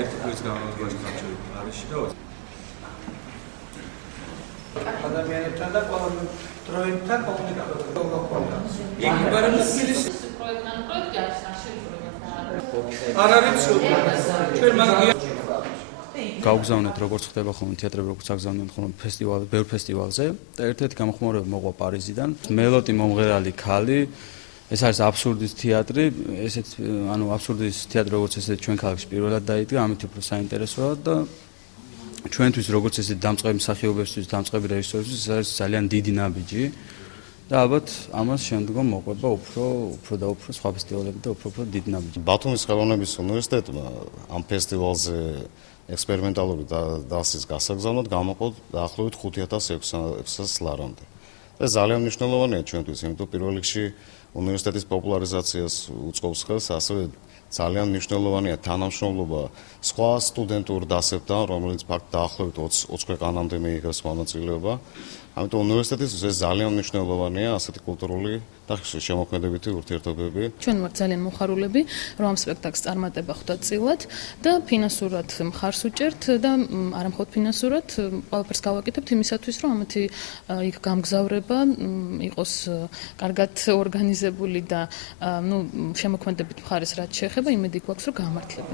ერთი კვირის განმავლობაში გამჭირებული არის და ადამიანებთან და ყველა დროებთან კომუნიკაცია გქონდა. იგი პარალელურად პროექტი არის შეიძლება არ არის ცუდად. ჩვენ მაგ გავგზავნეთ როგორც ხდება ხოლმე თეატრები როგორც აგზავნიან ხოლმე ფესტივალზე, ბევრ ფესტივალზე და ერთ-ერთი გამოხმაურება მოყვა პარიზიდან. მელოტი მომღერალი ქალი ეს არის აბსურდის თეატრი, ესეც ანუ აბსურდის თეატრი როგორც ესეც ჩვენ ქალაქში პირველად დაიდგა, ამით უფრო საინტერესოა და ჩვენთვის როგორც ესეთ დამწყები მსახიობებისთვის, დამწყები რეჟისორებისთვის ეს არის ძალიან დიდი ნაბიჯი და ალბათ ამას შემდგომ მოყვება უფრო და უფრო სხვა ფესტივალები და უფრო დიდ ნაბიჯი. ბათუმის ხელოვნების უნივერსიტეტმა ამ ფესტივალზე ექსპერიმენტალური დასის გასაგზავნად გამოყო დაახლოებით 5600 ლარამდე. ეს ძალიან მნიშვნელოვანია ჩვენთვის, იმიტომ პირველ რიგში უნივერსიტეტის პოპულარიზაციას უწყობს ხელს, ასევე ძალიან მნიშვნელოვანია თანამშრომლობა სხვა სტუდენტურ დასებთან, რომელიც ფაქტ დაახლოებით 20 ქვეყანამდე მიიღებს მონაწილეობა. ამიტომ უნივერსიტეტისთვის ეს ძალიან მნიშვნელოვანია ასეთი კულტურული და შემოქმედებითი ურთიერთობები. ჩვენ ვართ ძალიან მოხარულები, რომ ამ სპექტაკლს წარმატება ხვდათ წილად და ფინანსურად მხარს უჭერთ და არა მხოლოდ ფინანსურად, ყველაფერს გავაკეთებთ იმისათვის, რომ ამათი იქ გამგზავრება იყოს კარგად ორგანიზებული და შემოქმედებით მხარეს რაც შეეხება, იმედი გვაქვს, რომ გამართლება.